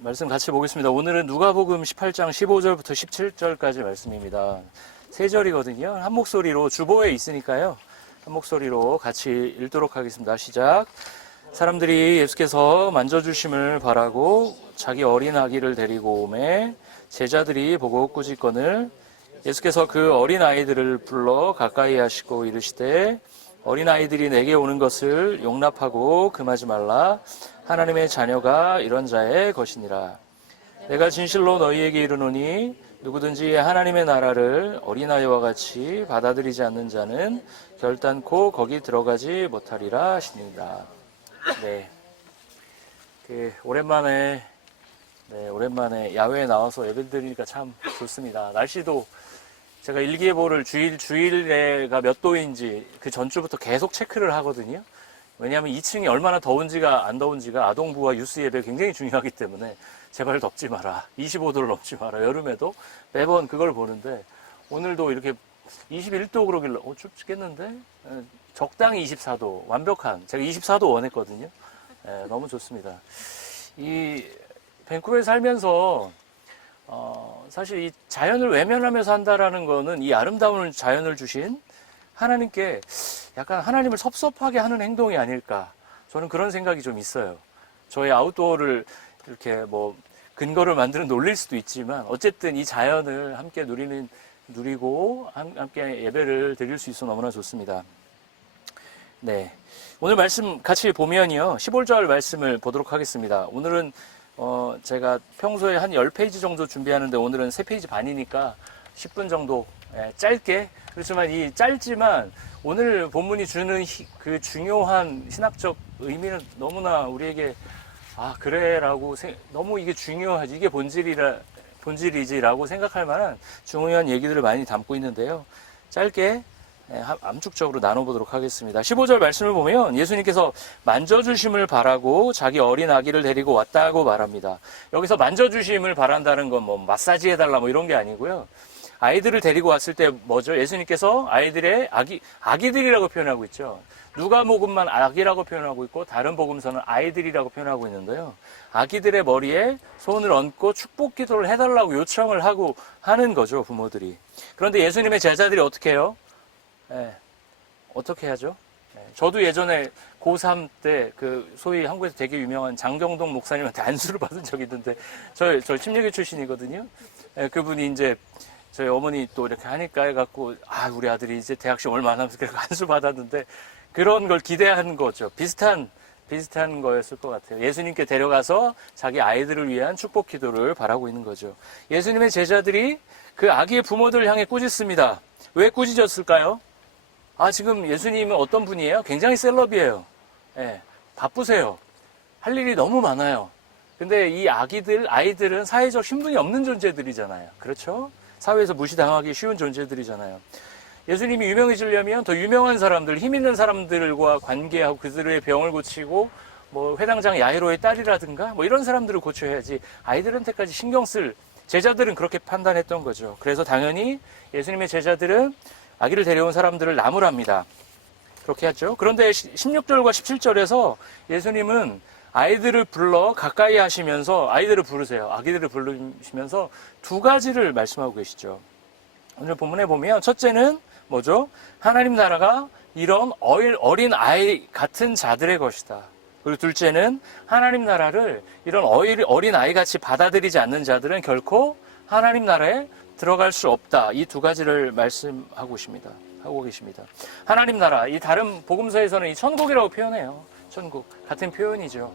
말씀 같이 보겠습니다. 오늘은 누가복음 18장 15절부터 17절까지 말씀입니다. 세 절이거든요. 한 목소리로 주보에 있으니까요. 한 목소리로 같이 읽도록 하겠습니다. 시작. 사람들이 예수께서 만져주심을 바라고 자기 어린 아기를 데리고 오매 제자들이 보고 꾸짖거늘 예수께서 그 어린 아이들을 불러 가까이 하시고 이르시되 어린 아이들이 내게 오는 것을 용납하고 금하지 말라. 하나님의 자녀가 이런 자의 것이니라. 내가 진실로 너희에게 이르노니 누구든지 하나님의 나라를 어린아이와 같이 받아들이지 않는 자는 결단코 거기 들어가지 못하리라 하시니라. 네. 오랜만에 야외에 나와서 예배드리니까 참 좋습니다. 날씨도 제가 일기예보를 주일에가 몇 도인지 그 전주부터 계속 체크를 하거든요. 왜냐하면 2층이 얼마나 더운지가 안 더운지가 아동부와 유스 예배 굉장히 중요하기 때문에 제발 덥지 마라. 25도를 넘지 마라. 여름에도 매번 그걸 보는데 오늘도 이렇게 21도 그러길래 춥겠는데 적당히 24도 완벽한 제가 24도 원했거든요. 너무 좋습니다. 이 밴쿠버에 살면서 사실 이 자연을 외면하면서 한다라는 거는 이 아름다운 자연을 주신 하나님께 약간 하나님을 섭섭하게 하는 행동이 아닐까. 저는 그런 생각이 좀 있어요. 저의 아웃도어를 이렇게 근거를 만드는 놀릴 수도 있지만 어쨌든 이 자연을 함께 누리고 함께 예배를 드릴 수 있어 너무나 좋습니다. 네. 오늘 말씀 같이 보면요. 15절 말씀을 보도록 하겠습니다. 오늘은 제가 평소에 한 10페이지 정도 준비하는데 오늘은 3페이지 반이니까 10분 정도 짧게 그렇지만 이 짧지만 오늘 본문이 주는 그 중요한 신학적 의미는 너무나 우리에게 그래라고 너무 이게 중요하지 이게 본질이지라고 생각할 만한 중요한 얘기들을 많이 담고 있는데요. 짧게 암축적으로 나눠보도록 하겠습니다. 15절 말씀을 보면 예수님께서 만져주심을 바라고 자기 어린 아기를 데리고 왔다고 말합니다. 여기서 만져주심을 바란다는 건 마사지 해달라 이런 게 아니고요. 아이들을 데리고 왔을 때 뭐죠? 예수님께서 아이들의 아기들이라고 표현하고 있죠. 누가복음만 아기라고 표현하고 있고 다른 복음서는 아이들이라고 표현하고 있는데요. 아기들의 머리에 손을 얹고 축복 기도를 해달라고 요청을 하는 거죠, 부모들이. 그런데 예수님의 제자들이 어떻게 해요? 어떻게 하죠? 저도 예전에 고3 때 소위 한국에서 되게 유명한 장경동 목사님한테 안수를 받은 적이 있는데 저 침례교 출신이거든요. 그분이 이제 저희 어머니 또 이렇게 하니까 해갖고 우리 아들이 이제 대학 시험 얼마 안 남아서 그래서 안수 받았는데 그런 걸 기대한 거죠. 비슷한 거였을 것 같아요. 예수님께 데려가서 자기 아이들을 위한 축복 기도를 바라고 있는 거죠. 예수님의 제자들이 그 아기의 부모들을 향해 꾸짖습니다. 왜 꾸짖었을까요? 지금 예수님은 어떤 분이에요? 굉장히 셀럽이에요. 바쁘세요. 할 일이 너무 많아요. 근데 이 아이들은 사회적 신분이 없는 존재들이잖아요. 그렇죠? 사회에서 무시당하기 쉬운 존재들이잖아요. 예수님이 유명해지려면 더 유명한 사람들, 힘 있는 사람들과 관계하고 그들의 병을 고치고 회당장 야이로의 딸이라든가 이런 사람들을 고쳐야지 아이들한테까지 신경 쓸 제자들은 그렇게 판단했던 거죠. 그래서 당연히 예수님의 제자들은 아기를 데려온 사람들을 나무랍니다. 그렇게 했죠. 그런데 16절과 17절에서 예수님은 아이들을 불러 가까이 하시면서 아이들을 부르세요. 아기들을 부르시면서 두 가지를 말씀하고 계시죠. 오늘 본문에 보면 첫째는 뭐죠? 하나님 나라가 이런 어린 아이 같은 자들의 것이다. 그리고 둘째는 하나님 나라를 이런 어린 아이 같이 받아들이지 않는 자들은 결코 하나님 나라에 들어갈 수 없다. 이 두 가지를 말씀하고 계십니다. 하나님 나라, 이 다른 복음서에서는 이 천국이라고 표현해요. 천국 같은 표현이죠.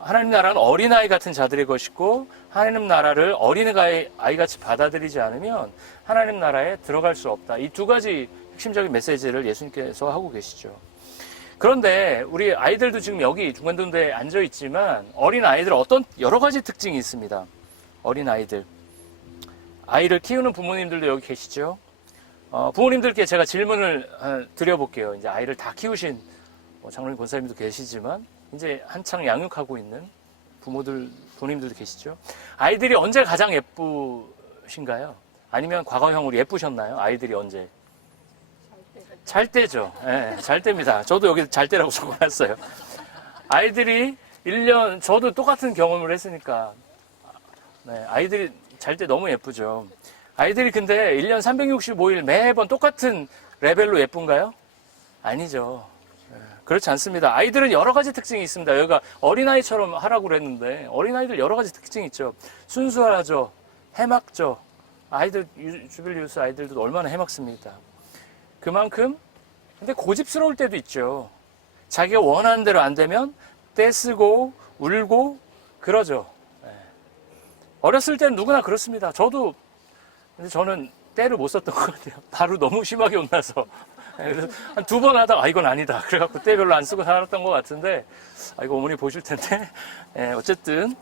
하나님 나라는 어린아이 같은 자들의 것이고 하나님 나라를 어린아이 같이 받아들이지 않으면 하나님 나라에 들어갈 수 없다. 이 두 가지 핵심적인 메시지를 예수님께서 하고 계시죠. 그런데 우리 아이들도 지금 여기 중간동대에 앉아 있지만 어린 아이들 어떤 여러 가지 특징이 있습니다. 어린 아이들. 아이를 키우는 부모님들도 여기 계시죠. 부모님들께 제가 질문을 드려볼게요. 이제 아이를 다 키우신 장로님 권사님도 계시지만 이제 한창 양육하고 있는 부모님들도 계시죠. 아이들이 언제 가장 예쁘신가요? 아니면 과거형으로 예쁘셨나요? 아이들이 언제? 잘 때죠. 잘 때입니다. 저도 여기 잘 때라고 적어놨어요. 아이들이 1년, 저도 똑같은 경험을 했으니까. 네, 아이들이 잘 때 너무 예쁘죠. 아이들이 근데 1년 365일 매번 똑같은 레벨로 예쁜가요? 아니죠. 그렇지 않습니다. 아이들은 여러 가지 특징이 있습니다. 여기가 어린아이처럼 하라고 그랬는데 어린아이들 여러 가지 특징이 있죠. 순수하죠. 해맑죠. 아이들, 주빌리우스 아이들도 얼마나 해맑습니다. 그만큼 근데 고집스러울 때도 있죠. 자기가 원하는 대로 안 되면 떼쓰고 울고 그러죠. 어렸을 때는 누구나 그렇습니다. 근데 저는 때를 못 썼던 것 같아요. 바로 너무 심하게 혼나서. 그래서 한 2번 하다가, 이건 아니다. 그래갖고 때 별로 안 쓰고 살았던 것 같은데, 이거 어머니 보실 텐데. 어쨌든,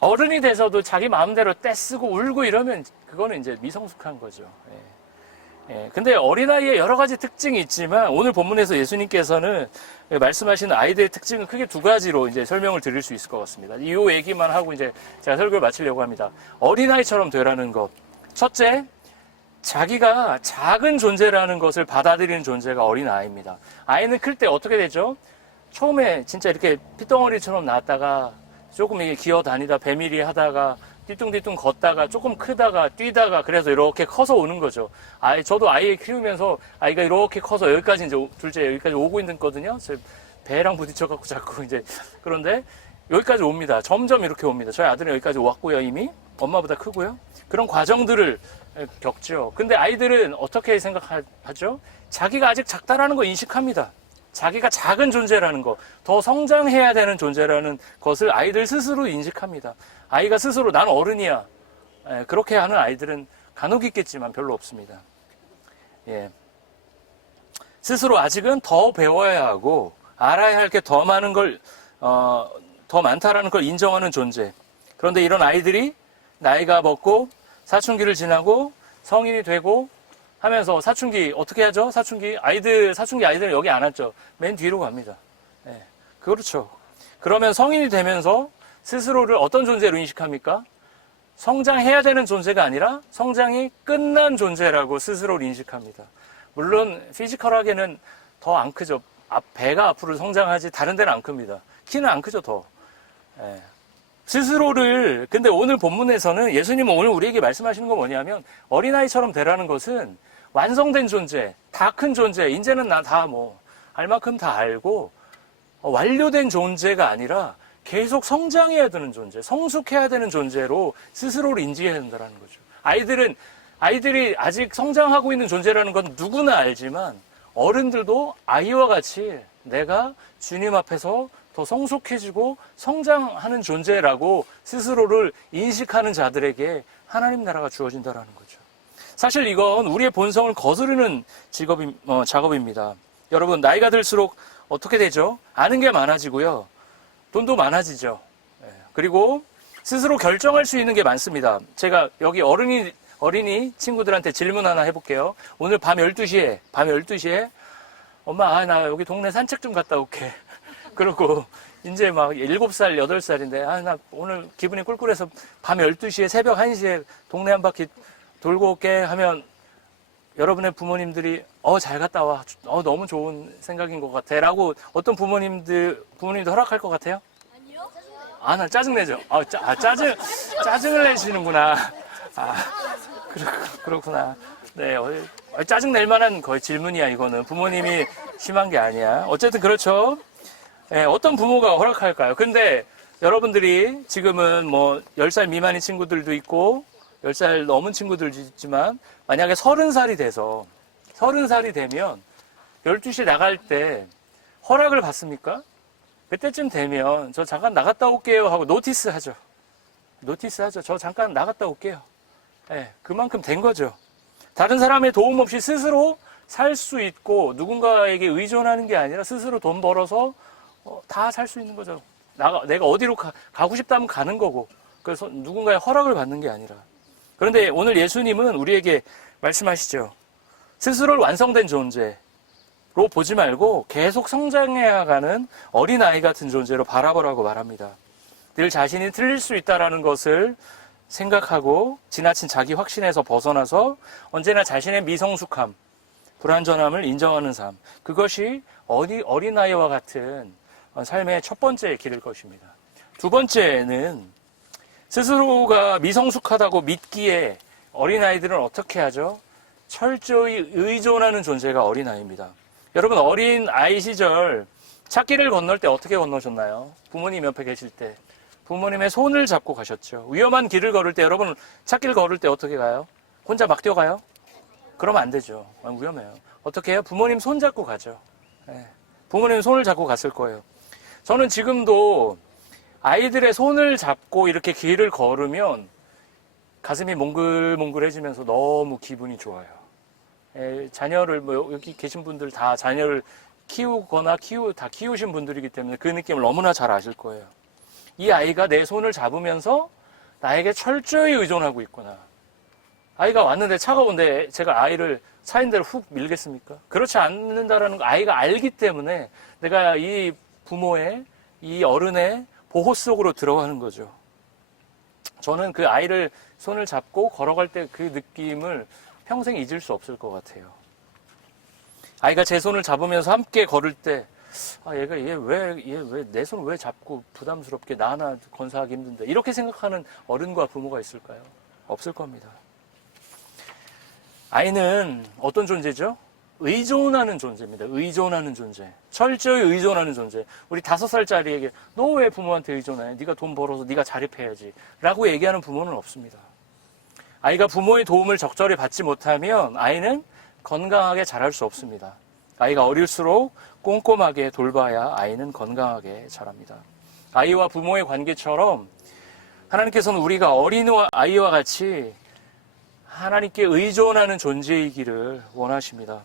어른이 돼서도 자기 마음대로 때 쓰고 울고 이러면, 그거는 이제 미성숙한 거죠. 근데 어린아이의 여러 가지 특징이 있지만, 오늘 본문에서 예수님께서는 말씀하시는 아이들의 특징은 크게 2가지로 이제 설명을 드릴 수 있을 것 같습니다. 이 얘기만 하고 이제 제가 설교를 마치려고 합니다. 어린아이처럼 되라는 것. 첫째, 자기가 작은 존재라는 것을 받아들이는 존재가 어린아이입니다. 아이는 클 때 어떻게 되죠? 처음에 진짜 이렇게 핏덩어리처럼 나왔다가 조금 이게 기어다니다 배밀이 하다가 띠뚱띠뚱 걷다가 조금 크다가 뛰다가 그래서 이렇게 커서 오는 거죠. 저도 아이 키우면서 아이가 이렇게 커서 여기까지 이제 둘째 여기까지 오고 있거든요. 배랑 부딪혀갖고 자꾸 이제 그런데 여기까지 옵니다. 점점 이렇게 옵니다. 저희 아들은 여기까지 왔고요. 이미 엄마보다 크고요. 그런 과정들을 겪죠. 근데 아이들은 어떻게 생각하죠? 자기가 아직 작다라는 거 인식합니다. 자기가 작은 존재라는 거, 더 성장해야 되는 존재라는 것을 아이들 스스로 인식합니다. 아이가 스스로 난 어른이야. 그렇게 하는 아이들은 간혹 있겠지만 별로 없습니다. 스스로 아직은 더 배워야 하고 알아야 할 게 더 많은 걸, 더 많다라는 걸 인정하는 존재. 그런데 이런 아이들이 나이가 먹고 사춘기를 지나고 성인이 되고 하면서 사춘기 어떻게 하죠? 사춘기 아이들은 여기 안 왔죠. 맨 뒤로 갑니다. 그렇죠. 그러면 성인이 되면서 스스로를 어떤 존재로 인식합니까? 성장해야 되는 존재가 아니라 성장이 끝난 존재라고 스스로를 인식합니다. 물론 피지컬하게는 더 안 크죠. 배가 앞으로 성장하지 다른 데는 안 큽니다. 키는 안 크죠, 더. 스스로를 근데 오늘 본문에서는 예수님은 오늘 우리에게 말씀하시는 건 뭐냐면 어린아이처럼 되라는 것은 완성된 존재, 다 큰 존재, 이제는 나 다 알 만큼 다 알고 완료된 존재가 아니라 계속 성장해야 되는 존재, 성숙해야 되는 존재로 스스로를 인지해야 된다는 거죠. 아이들이 아직 성장하고 있는 존재라는 건 누구나 알지만 어른들도 아이와 같이 내가 주님 앞에서 더 성숙해지고 성장하는 존재라고 스스로를 인식하는 자들에게 하나님 나라가 주어진다는 거죠. 사실 이건 우리의 본성을 거스르는 작업입니다. 여러분, 나이가 들수록 어떻게 되죠? 아는 게 많아지고요. 돈도 많아지죠. 그리고 스스로 결정할 수 있는 게 많습니다. 제가 여기 어린이 친구들한테 질문 하나 해볼게요. 오늘 밤 12시에 엄마, 나 여기 동네 산책 좀 갔다 올게. 그러고 이제 막 7살, 8살인데 나 오늘 기분이 꿀꿀해서 밤 12시에 새벽 1시에 동네 한 바퀴 돌고 올게 하면 여러분의 부모님들이 잘 갔다 와. 너무 좋은 생각인 것 같아. 라고 어떤 부모님도 허락할 것 같아요? 아니요. 나 짜증내죠. 짜증을 내시는구나. 그렇구나. 네, 짜증낼 만한 거의 질문이야, 이거는. 부모님이 심한 게 아니야. 어쨌든 그렇죠. 어떤 부모가 허락할까요? 근데 여러분들이 지금은 10살 미만인 친구들도 있고, 10살 넘은 친구들도 있지만, 만약에 30살이 되면, 12시에 나갈 때 허락을 받습니까? 그때쯤 되면, 저 잠깐 나갔다 올게요 하고 노티스 하죠. 저 잠깐 나갔다 올게요. 그만큼 된 거죠. 다른 사람의 도움 없이 스스로 살 수 있고, 누군가에게 의존하는 게 아니라 스스로 돈 벌어서 다 살 수 있는 거죠. 내가 어디로 가고 싶다면 가는 거고, 그래서 누군가의 허락을 받는 게 아니라. 그런데 오늘 예수님은 우리에게 말씀하시죠. 스스로를 완성된 존재로 보지 말고 계속 성장해가는 어린아이 같은 존재로 바라보라고 말합니다. 늘 자신이 틀릴 수 있다는 것을 생각하고 지나친 자기 확신에서 벗어나서 언제나 자신의 미성숙함, 불완전함을 인정하는 삶. 그것이 어린아이와 같은 삶의 첫 번째 길일 것입니다. 두 번째는 스스로가 미성숙하다고 믿기에 어린아이들은 어떻게 하죠? 철저히 의존하는 존재가 어린아이입니다. 여러분, 어린아이 시절 찾길을 건널 때 어떻게 건너셨나요? 부모님 옆에 계실 때 부모님의 손을 잡고 가셨죠. 위험한 길을 걸을 때, 여러분 찾길 걸을 때 어떻게 가요? 혼자 막 뛰어가요? 그러면 안 되죠. 위험해요. 어떻게 해요? 부모님 손 잡고 가죠. 부모님 손을 잡고 갔을 거예요. 저는 지금도 아이들의 손을 잡고 이렇게 길을 걸으면 가슴이 몽글몽글해지면서 너무 기분이 좋아요. 자녀를, 여기 계신 분들 다 자녀를 키우거나 다 키우신 분들이기 때문에 그 느낌을 너무나 잘 아실 거예요. 이 아이가 내 손을 잡으면서 나에게 철저히 의존하고 있구나. 아이가 왔는데 차가운데 제가 아이를 차인대로 훅 밀겠습니까? 그렇지 않는다라는 거 아이가 알기 때문에 내가 이 부모의, 이 어른의 보호 속으로 들어가는 거죠. 저는 그 아이를 손을 잡고 걸어갈 때 그 느낌을 평생 잊을 수 없을 것 같아요. 아이가 제 손을 잡으면서 함께 걸을 때, 얘 왜 내 손을 왜 잡고 부담스럽게 나 하나 건사하기 힘든데, 이렇게 생각하는 어른과 부모가 있을까요? 없을 겁니다. 아이는 어떤 존재죠? 의존하는 존재입니다. 의존하는 존재. 철저히 의존하는 존재. 우리 5살짜리에게 너 왜 부모한테 의존해? 네가 돈 벌어서 네가 자립해야지. 라고 얘기하는 부모는 없습니다. 아이가 부모의 도움을 적절히 받지 못하면 아이는 건강하게 자랄 수 없습니다. 아이가 어릴수록 꼼꼼하게 돌봐야 아이는 건강하게 자랍니다. 아이와 부모의 관계처럼 하나님께서는 우리가 어린이와 아이와 같이 하나님께 의존하는 존재이기를 원하십니다.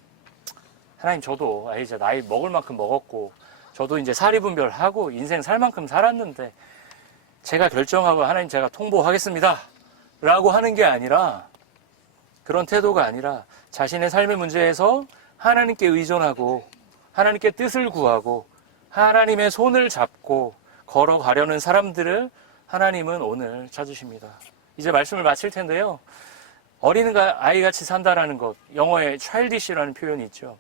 하나님, 저도 이제 나이 먹을 만큼 먹었고 저도 이제 사리분별하고 인생 살 만큼 살았는데 제가 결정하고 하나님 제가 통보하겠습니다 라고 하는 게 아니라, 그런 태도가 아니라 자신의 삶의 문제에서 하나님께 의존하고 하나님께 뜻을 구하고 하나님의 손을 잡고 걸어가려는 사람들을 하나님은 오늘 찾으십니다. 이제 말씀을 마칠 텐데요. 어린이가 아이같이 산다라는 것, 영어에 childish라는 표현이 있죠.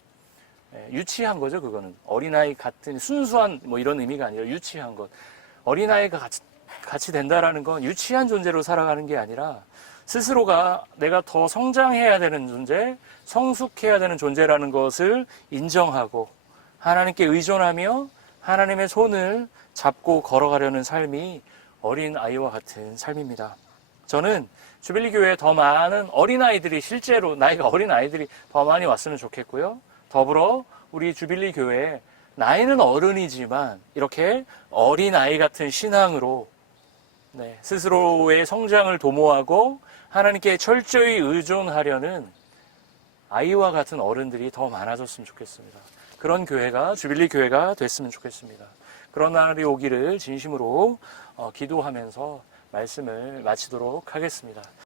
유치한 거죠, 그거는. 어린아이 같은 순수한 이런 의미가 아니라 유치한 것. 어린아이가 같이 된다라는 건 유치한 존재로 살아가는 게 아니라 스스로가 내가 더 성장해야 되는 존재, 성숙해야 되는 존재라는 것을 인정하고 하나님께 의존하며 하나님의 손을 잡고 걸어가려는 삶이 어린아이와 같은 삶입니다. 저는 주빌리교회에 더 많은 어린아이들이, 실제로 나이가 어린 아이들이 더 많이 왔으면 좋겠고요. 더불어 우리 주빌리교회에 나이는 어른이지만 이렇게 어린아이 같은 신앙으로 스스로의 성장을 도모하고 하나님께 철저히 의존하려는 아이와 같은 어른들이 더 많아졌으면 좋겠습니다. 그런 교회가 주빌리 교회가 됐으면 좋겠습니다. 그런 날이 오기를 진심으로 기도하면서 말씀을 마치도록 하겠습니다.